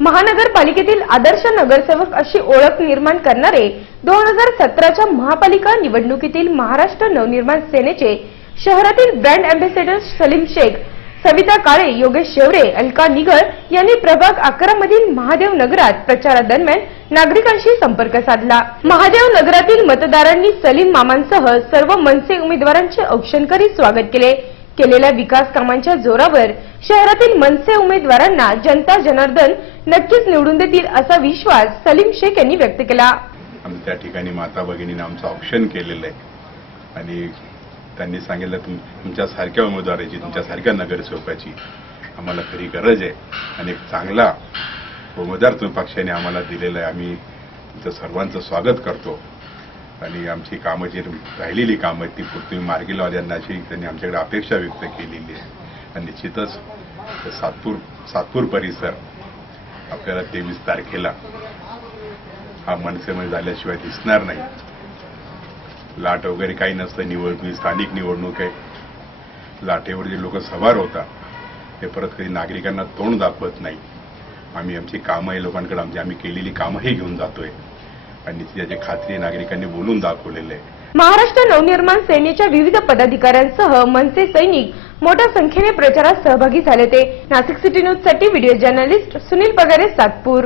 महानगरपालिकेतील आदर्श नगरसेवक अशी ओळख निर्माण करणारे दोन हजार सतराच्या महापालिका निवडणुकीतील महाराष्ट्र नवनिर्माण सेनेचे शहरातील ब्रँड अँबॅसेडर सलीम शेख सविता काळे योगेश शेवरे अलका निगर यांनी प्रभाग अकरा मधील महादेव नगरात प्रचारादरम्यान नागरिकांशी संपर्क साधला. महादेव नगरातील मतदारांनी सलीम मामांसह सर्व मनसे उमेदवारांचे औक्षणकरी स्वागत केले. केलेल्या विकास कामांच्या जोरावर शहरातील मनसे उमेदवारांना जनता जनार्दन नक्कीच निवडून देतील असा विश्वास सलीम शेख यांनी व्यक्त केला. आम्ही त्या ठिकाणी माता भगिनीने आमचं ऑप्शन केलेलं आहे. आणि त्यांनी सांगितलं तुम तुमच्यासारख्या उमेदवाराची तुमच्यासारख्या नगरसेवकाची आम्हाला खरी गरज आहे. आणि एक चांगला उमेदवार तुम्ही पक्षाने आम्हाला दिलेला आहे. आम्ही तुमचं सर्वांचं स्वागत करतो. आणि आमची कामं जी राहिलेली कामं आहेत ती तुम्ही मार्गी लावा यांना अशी त्यांनी आमच्याकडे अपेक्षा व्यक्त केलेली आहे. आणि निश्चितच सातपूर सातपूर परिसर आपल्याला तेवीस तारखेला हा मनसेमध्ये झाल्याशिवाय दिसणार नाही. लाट वगैरे काही नसतं निवडणूक स्थानिक निवडणूक आहे. लाटेवर जे लोक सवार होतात ते परत कधी नागरिकांना तोंड दाखवत नाही. आम्ही आमची कामं हे लोकांकडे आमची आम्ही केलेली कामंही घेऊन जातो आहे आणि त्याची खात्री नागरिकांनी बोलून दाखवलेलं आहे. महाराष्ट्र नवनिर्माण सेनेच्या विविध पदाधिकाऱ्यांसह मनसे सैनिक मोठ्या संख्येने प्रचारात सहभागी झाले ते. नाशिक सिटी न्यूजसाठी व्हिडिओ जर्नलिस्ट सुनील पगारे सातपूर.